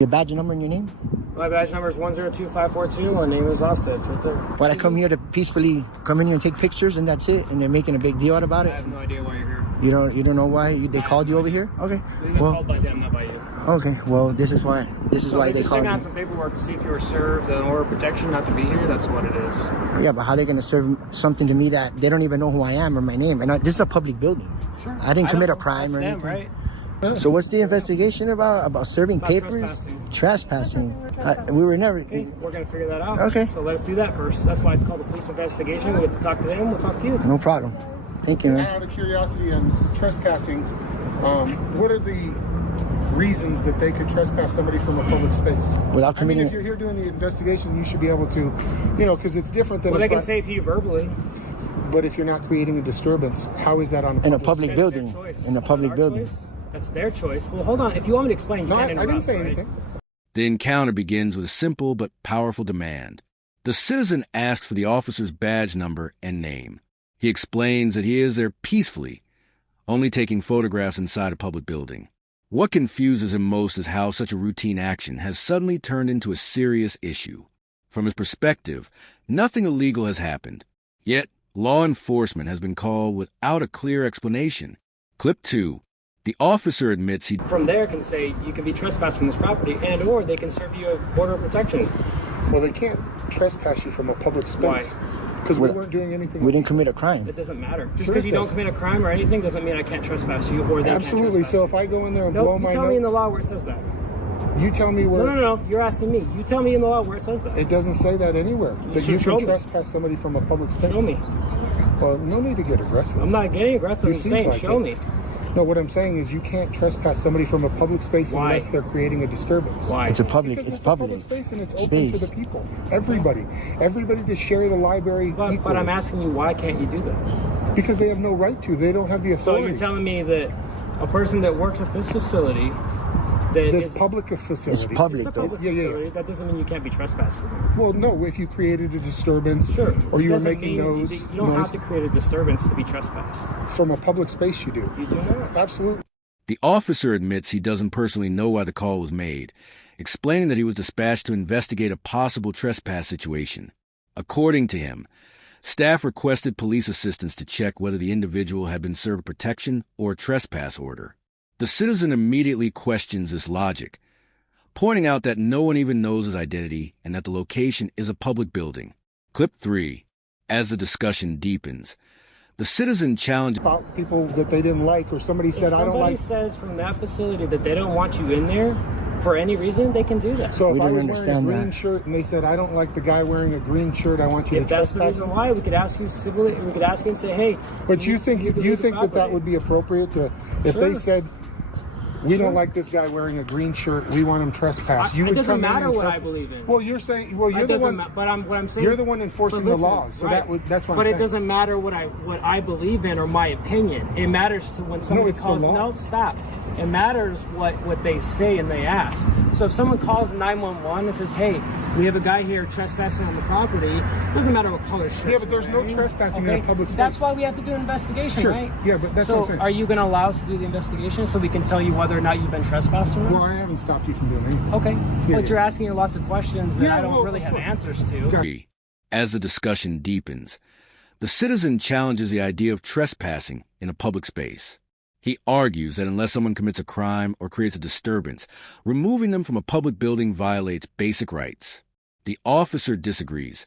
Your badge number and your name? My badge number is 102542. My name is Audit. It's right there. Well, I come here to peacefully come in here and take pictures, and that's it. And they're making a big deal out about it. I have no idea why you're here. You don't know why they called you over here? Okay. You get called by them, not by you. Okay. Well, this is why they just called sent out you. some paperwork to see if you were served an order of protection not to be here. That's what it is. Yeah, but how are they gonna serve something to me that they don't even know who I am or my name? And this is a public building. Sure. I didn't commit a crime or anything. Right? So what's the investigation about? About serving papers? Trespassing. We were never. Okay, we're gonna figure that out. Okay. So let us do that first. That's why it's called a police investigation. We get to talk to them. We'll talk to you. No problem. Thank you, man. Out of curiosity on trespassing, what are the reasons that they could trespass somebody from a public space? Without committing. if you're here doing the investigation, you should be able to, because it's different than. Well, they can say it to you verbally. But if you're not creating a disturbance, how is that on In a public building? In a public building. Choice. That's their choice. Well, hold on. If you want me to explain, you No, can't I interrupt. didn't say right? anything. The encounter begins with a simple but powerful demand. The citizen asks for the officer's badge number and name. He explains that he is there peacefully, only taking photographs inside a public building. What confuses him most is how such a routine action has suddenly turned into a serious issue. From his perspective, nothing illegal has happened. Yet, law enforcement has been called without a clear explanation. Clip 2. The officer admits he... From there can say you can be trespassed from this property, and or they can serve you a order of protection. Well, they can't trespass you from a public space. Because we weren't doing anything. We didn't commit a crime. It doesn't matter. Just Sure because it you don't does. commit a crime or anything doesn't mean I can't trespass you or they Absolutely. can't trespass So if I go in there and you. blow No, my you tell me in nose, the law where it says that. you tell me where. No. You're asking me. You tell me in the law where it says that. It doesn't say that anywhere. That So you show can me. trespass somebody from a public space. Show me. Well, no need to get aggressive. I'm not getting aggressive. I'm It seems saying like show it. me. No, what I'm saying is you can't trespass somebody from a public space Why? unless they're creating a disturbance. Why? It's a public. Because It's a public. public space and it's open Space. to the people. Everybody to share the library But equally. I'm asking you, why can't you do that? Because they have no right to. They don't have the So authority. you're telling me that a person that works at this facility, that This is public facility. It's public. it's a public Yeah. facility, that doesn't mean you can't be trespassed from it. Well, no, if you created a disturbance Sure. or you were Doesn't making mean noise, you don't have to create a disturbance to be trespassed. from a public space, you do. You do not. Absolutely. The officer admits he doesn't personally know why the call was made, explaining that he was dispatched to investigate a possible trespass situation. According to him, staff requested police assistance to check whether the individual had been served protection or a trespass order. The citizen immediately questions this logic, pointing out that no one even knows his identity and that the location is a public building. Clip 3. As the discussion deepens, the citizen challenges... About people that they didn't like, or somebody said, If I don't somebody like. says from that facility that they don't want you in there for any reason, they can do that. So We if I didn't was wearing a understand green that. shirt and they said, I don't like the guy wearing a green shirt, I want you If to that's the trespass reason him. why, we could ask you civilly. We could ask you and say, "Hey." But you think can that leave the that property. would be appropriate to, if Sure. they said, we don't like this guy wearing a green shirt, we want him trespassed. You It would doesn't come in matter and what I trespass. believe in. Well, you're saying, well, you're It the doesn't one. but what I'm saying. You're the one enforcing but listen, the laws, so right. that's what But I'm it saying. doesn't matter what I believe in or my opinion. It matters to when somebody it's the calls. law. No, stop. It matters what they say and they ask. So if someone calls 911 and says, "Hey, we have a guy here trespassing on the property," it doesn't matter what color shirt. Yeah, but there's no you're wearing. trespassing in a public That's space. why we have to do an investigation, Sure. right? Yeah, but that's so what I'm saying. are you going to allow us to do the investigation so we can tell you whether or not you've been trespassed or not? Well, I haven't stopped you from doing anything. Okay, Yeah, but yeah. you're asking lots of questions that Yeah, I don't well, really of have course. answers to. As the discussion deepens, the citizen challenges the idea of trespassing in a public space. He argues that unless someone commits a crime or creates a disturbance, removing them from a public building violates basic rights. The officer disagrees,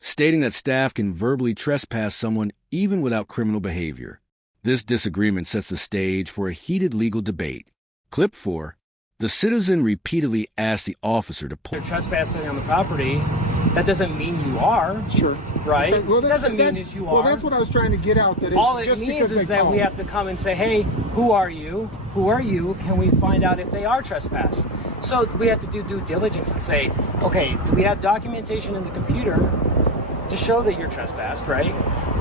stating that staff can verbally trespass someone even without criminal behavior. This disagreement sets the stage for a heated legal debate. Clip 4. The citizen repeatedly asks the officer to pull... You're trespassing on the property. That doesn't mean you are, Sure. right? Okay, well, it doesn't mean that you are. Well, that's what I was trying to get out. That it's All it just means because is they that call. we have to come and say, "Hey, who are you? Who are you?" Can we find out if they are trespassed? So we have to do due diligence and say, "Okay, do we have documentation in the computer to show that you're trespassed, right?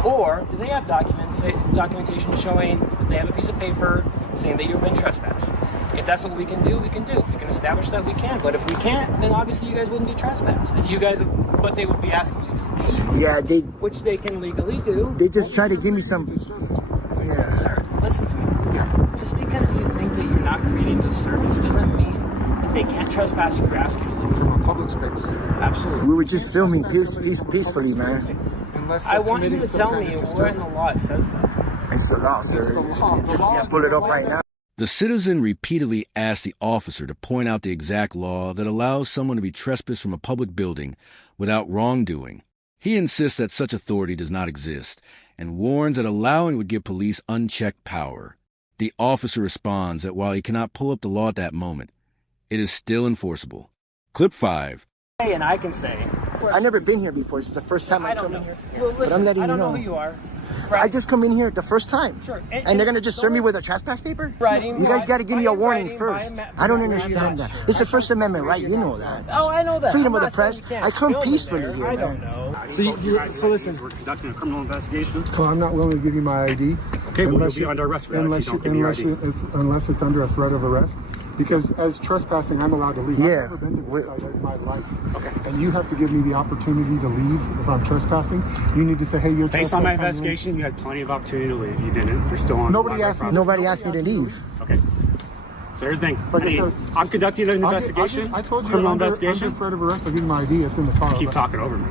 Or do they have documentation showing that they have a piece of paper saying that you've been trespassed?" If that's what we can do, we can do. If we can establish that, we can. But if we can't, then obviously you guys wouldn't be trespassed. And you guys, but they would be asking you to leave, Yeah, which they can legally do. they just try to give me some. Yeah. Sir, listen to me. Just because you think that you're not creating disturbance doesn't mean that They can't trespass you. We're asking you to leave. From a public space. Absolutely. We were just filming peacefully, man. Unless I they're want you committing to some tell kind me of where in the law it says that. It's the law, sir. It's the law. The law. Yeah, pull it up right now. The citizen repeatedly asked the officer to point out the exact law that allows someone to be trespassed from a public building without wrongdoing. He insists that such authority does not exist and warns that allowing would give police unchecked power. The officer responds that while he cannot pull up the law at that moment, it is still enforceable. Clip 5. And I can say, I've never been here before. This is the first time I I'm don't coming know. here. Well, listen, I'm letting I don't you know know. who you are. I just come in here the first time. Sure. And they're going to just serve me with a trespass paper? Writing, You guys got to give me a warning writing, first. by I don't by understand that. sure. It's the First Amendment, right? You know that. Oh, I know that. Freedom I'm of the not saying press. you can't I come film it peacefully there. here, I man. don't know. So listen. We're conducting a criminal investigation. Well, I'm not willing to give you my ID. Okay, well, you'll be under arrest for that if you don't give me your ID. Unless it's under a threat of arrest. Because as trespassing, I'm allowed to leave. Yeah. I've never been to this site in my life. Okay. And you have to give me the opportunity to leave if I'm trespassing. You need to say, hey, you're Based on my trespassing. investigation, you had plenty of opportunity to leave. You didn't. You're still on. Nobody library asked me. property. Nobody asked me to leave. Okay. So here's the thing. Like I said, I'm conducting an investigation. I told you criminal under investigation. threat of arrest. I'll give you my ID. It's in the car. Keep talking over me.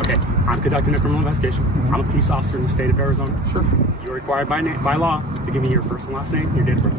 Okay, I'm conducting a criminal investigation. I'm a police officer in the state of Arizona. Sure. You're required by law to give me your first and last name, your date of birth,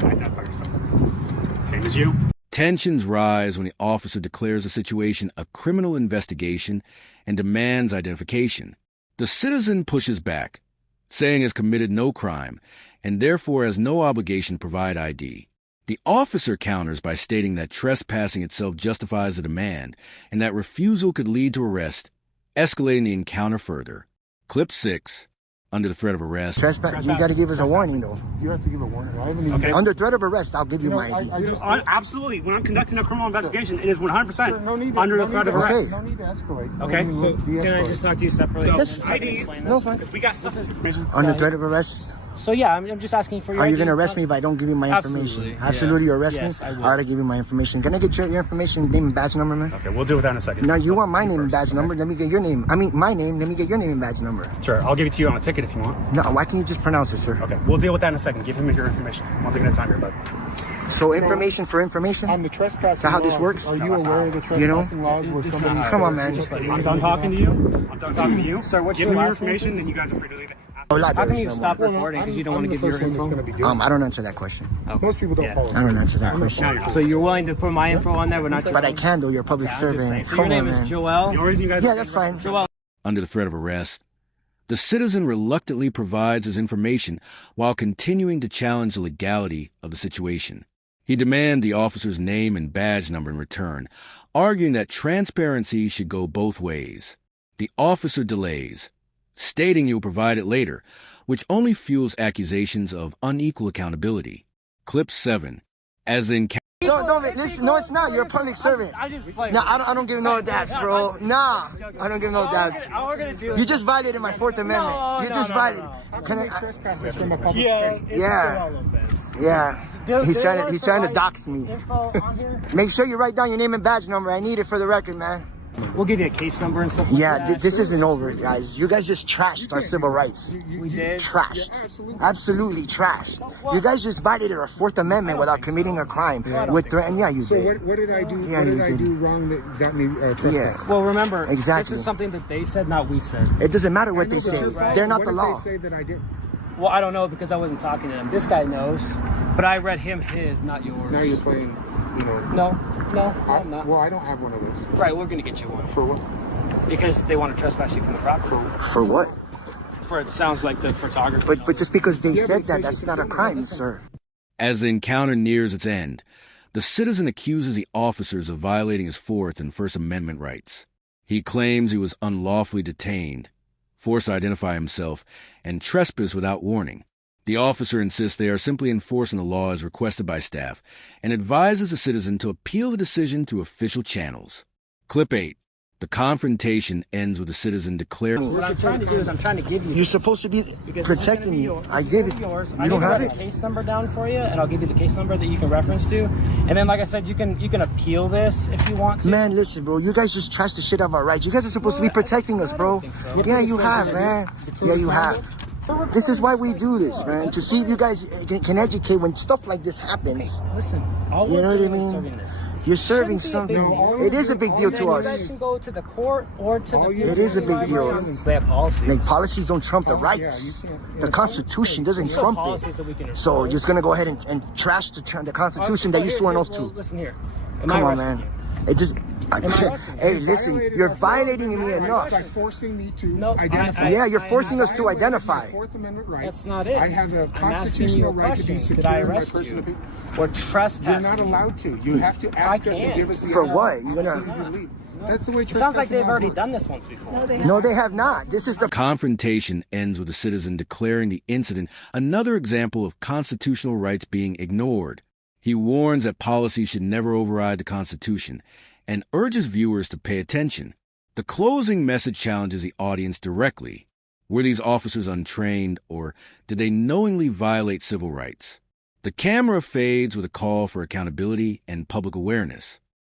okay? Identify yourself. Same as you. Tensions rise when the officer declares the situation a criminal investigation and demands identification. The citizen pushes back, saying he has committed no crime and therefore has no obligation to provide ID. The officer counters by stating that trespassing itself justifies the demand and that refusal could lead to arrest, escalating the encounter further. Clip 6. Under the threat of arrest. Trespass. You got to give us a warning, though. You have to give a warning. I haven't even. Okay. Under threat of arrest, I'll give you my ID. Absolutely. When I'm conducting a criminal investigation, it is 100% Sure, no need to- under no the threat need of to- arrest. No need to escalate. Okay. No, So let's de-escalate. Can I just talk to you separately? So, Yes. IDs. No, fine. We got some information. Under threat of arrest? So yeah, I'm just asking for your Are you ID. going to arrest me if I don't give you my information? Absolutely, yeah. Absolutely, you arrest Yes, me? I will. All right, I give you my information. Can I get your information, name and badge number, man? Okay, we'll deal with that in a second. Now, you want my You name and first, badge number. Let me get your name. I mean, my name. Let me get your name and badge number. Sure, I'll give it to you on a ticket if you want. No, why can't you just pronounce it, sir? Okay, we'll deal with that in a second. Give him your information. One thing at a time here, bud. So information for information? On the trespassing. So how this laws, works? Are you No, that's aware not of the You know? trespassing laws where It's somebody? not. Come on, man. I'm done talking to you. I'm done talking to you. Sir, what's Give your him your last name, information, please? then you guys are free to leave it. Oh, How come library you somewhere. stop recording because you don't want to give your info? I don't answer that question. Most people don't Yeah. follow. I don't answer that question. Now you're So you're willing to put my info on there, but not your But I own? can, though. You're a public I'm just saying. servant. So your Come name on, is man. The Joel? only reason you guys Yeah, that's fine. Joel. Under the threat of arrest. The citizen reluctantly provides his information while continuing to challenge the legality of the situation. He demands the officer's name and badge number in return, arguing that transparency should go both ways. The officer delays, stating he will provide it later, which only fuels accusations of unequal accountability. Clip 7. As the encounter Don't listen. No, it's not. You're a public servant. I just play. No, I don't give no dabs, bro. Nah, I don't give no dabs. All we're gonna do You just violated my Fourth Amendment. No, You no, just no, violated. no. Can I? Trespassing from a public Yeah, space. it's Yeah. still all of this. Yeah. He's trying to dox me. Info on here. Make sure you write down your name and badge number. I need it for the record, man. We'll give you a case number and stuff like Yeah, that. this isn't over, guys. You guys just trashed our civil rights. We did. Trashed. Absolutely trashed. You guys just violated our Fourth Amendment without committing a crime. With threat. Yeah, you So did. what did I do? Yeah, what you did I did. do wrong that got me trespassed? Yeah. Well, remember, Exactly. this is something that they said, not we said. It doesn't matter what I know, they but say. your fault. They're not What the did law. They say that I did. Well, I don't know because I wasn't talking to him. This guy knows, but I read him his, not yours. Now you're playing. You know. No, I'm not. Well, I don't have one of those. Right, we're gonna get you one For what? because they want to trespass you from the property. For what? For it sounds like the photography. But just because they Yeah, said but that, say that's you not a can crime, listen. sir. As the encounter nears its end, the citizen accuses the officers of violating his Fourth and First Amendment rights. He claims he was unlawfully detained, forced to identify himself, and trespassed without warning. The officer insists they are simply enforcing the law as requested by staff and advises the citizen to appeal the decision through official channels. Clip 8. The confrontation ends with the citizen declaring... What I'm trying to do is I'm trying to give you. You're supposed to be Because this is protecting gonna be me. yours. I This gave is it. yours. You don't I have can it? write a case number down for you, and I'll give you the case number that you can reference to. And then, like I said, you can appeal this if you want to. Man, listen, bro. You guys just trashed the shit out of our rights. You guys are supposed to be protecting us, bro. think so. Yeah, you have, man. Yeah, you have. This is why we do this, man. To see if you guys can educate when stuff like this happens. Listen, all You we're know what I doing is mean? serving this. You're serving Shouldn't be a big something. deal. It is a big deal And to then you guys us. can go to the court or to the It is a big deal. They have policies. Like, policies don't trump the Yeah, rights. you can't- The Constitution doesn't There's no trump policies that we it. can So enforce. you're just gonna go ahead and trash the Constitution that you swore an oath to. Listen here. Am Come I on, arresting man. you? It just. Hey, listen, Violated you're our Fourth violating me Amendment rights enough. by forcing me to No, identify. Yeah, you're I forcing have us to Violated my identify. Fourth Amendment right. That's not it. I have a I'm asking you constitutional a right to be question. secure Did I in my arrest person. you? Or trespassing? You're not allowed to. You have to ask us and can't. give us the For what? You're gonna- opportunity to leave. That's the way It sounds like trespassing they've laws already work. done this once before. No, they have not. This is the Confrontation ends with a citizen declaring the incident another example of constitutional rights being ignored. He warns that policy should never override the Constitution and urges viewers to pay attention. The closing message challenges the audience directly. Were these officers untrained, or did they knowingly violate civil rights? The camera fades with a call for accountability and public awareness.